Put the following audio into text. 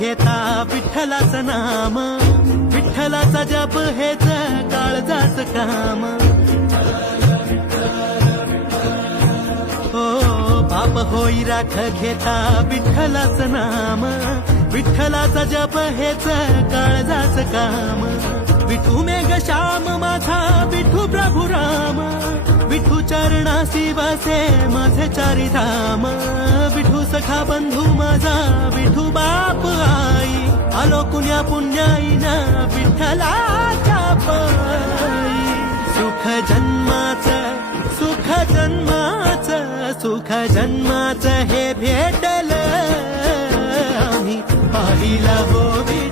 घेता विठ्ठलाचं नाम, विठ्ठलाचा जप हेच काळजाचं काम. हो पाप होई राख घेता विठ्ठलाचं नाम, विठ्ठलाचा जप हेच काळजाचं काम. विठू मेघ श्याम माझा विठू प्रभू राम, विठू चरणासी वसे माझे चारी धाम. विठू सखा बंधू माझा विठू बाप आई, आलो कुण्या पुण्याईना विठ्ठलाच्या पायी. सुख जन्माचं सुख जन्माचं सुख जन्माचं हे भेटलं आम्ही पाहिला होवी